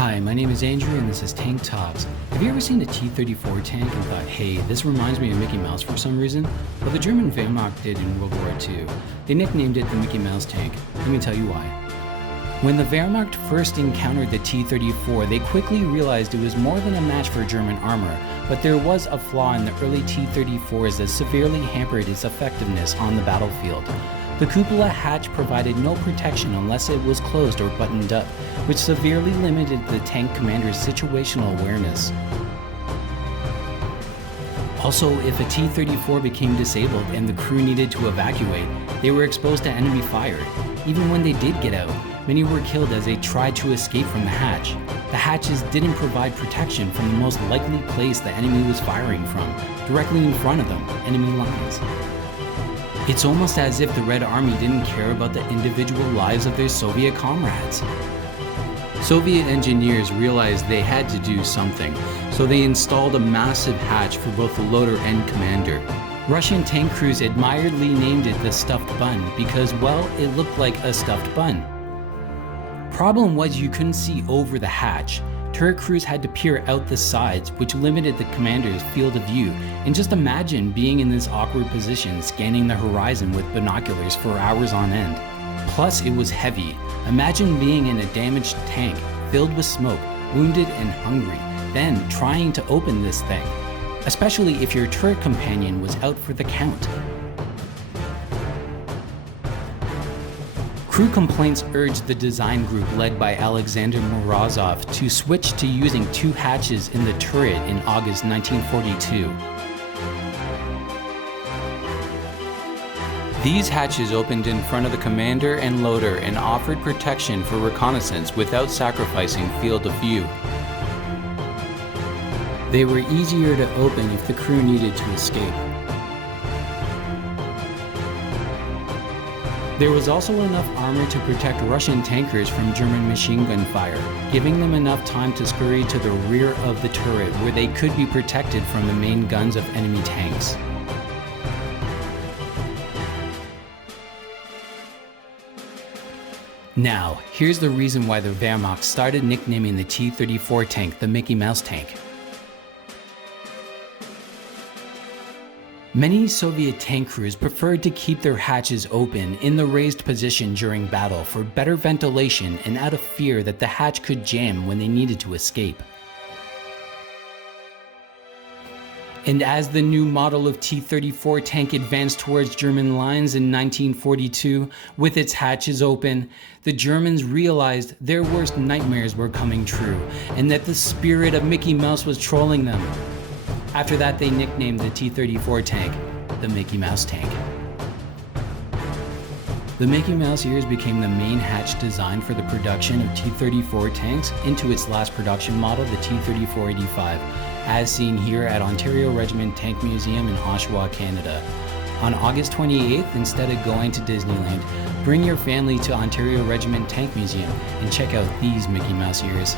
Hi, my name is Andrew and this is Tank Talks. Have you ever seen a T34 tank and thought, hey, this reminds me of Mickey Mouse for some reason? Well, the German Wehrmacht did in World War II. They nicknamed it the Mickey Mouse tank. Let me tell you why. When the Wehrmacht first encountered the T34, they quickly realized it was more than a match for German armor, but there was a flaw in the early T34s that severely hampered its effectiveness on the battlefield. The cupola hatch provided no protection unless it was closed or buttoned up, which severely limited the tank commander's situational awareness. Also, if a T-34 became disabled and the crew needed to evacuate, they were exposed to enemy fire. Even when they did get out, many were killed as they tried to escape from the hatch. The hatches didn't provide protection from the most likely place the enemy was firing from, directly in front of them, enemy lines. It's almost as if the Red Army didn't care about the individual lives of their Soviet comrades. Soviet engineers realized they had to do something, so they installed a massive hatch for both the loader and commander. Russian tank crews admiredly named it the stuffed bun because, well, it looked like a stuffed bun. Problem was you couldn't see over the hatch. Turret crews had to peer out the sides, which limited the commander's field of view, and just imagine being in this awkward position scanning the horizon with binoculars for hours on end. Plus, it was heavy. Imagine being in a damaged tank, filled with smoke, wounded and hungry, then trying to open this thing, especially if your turret companion was out for the count. Crew complaints urged the design group led by Alexander Morozov to switch to using two hatches in the turret in August 1942. These hatches opened in front of the commander and loader and offered protection for reconnaissance without sacrificing field of view. They were easier to open if the crew needed to escape. There was also enough armor to protect Russian tankers from German machine gun fire, giving them enough time to scurry to the rear of the turret where they could be protected from the main guns of enemy tanks. Now, here's the reason why the Wehrmacht started nicknaming the T-34 tank the Mickey Mouse tank. Many Soviet tank crews preferred to keep their hatches open in the raised position during battle for better ventilation and out of fear that the hatch could jam when they needed to escape. And as the new model of T-34 tank advanced towards German lines in 1942, with its hatches open, the Germans realized their worst nightmares were coming true, and that the spirit of Mickey Mouse was trolling them. After that, they nicknamed the T-34 tank the Mickey Mouse tank. The Mickey Mouse ears became the main hatch design for the production of T-34 tanks into its last production model, the T-34-85, as seen here at Ontario Regiment Tank Museum in Oshawa, Canada. On August 28th, instead of going to Disneyland, bring your family to Ontario Regiment Tank Museum and check out these Mickey Mouse ears.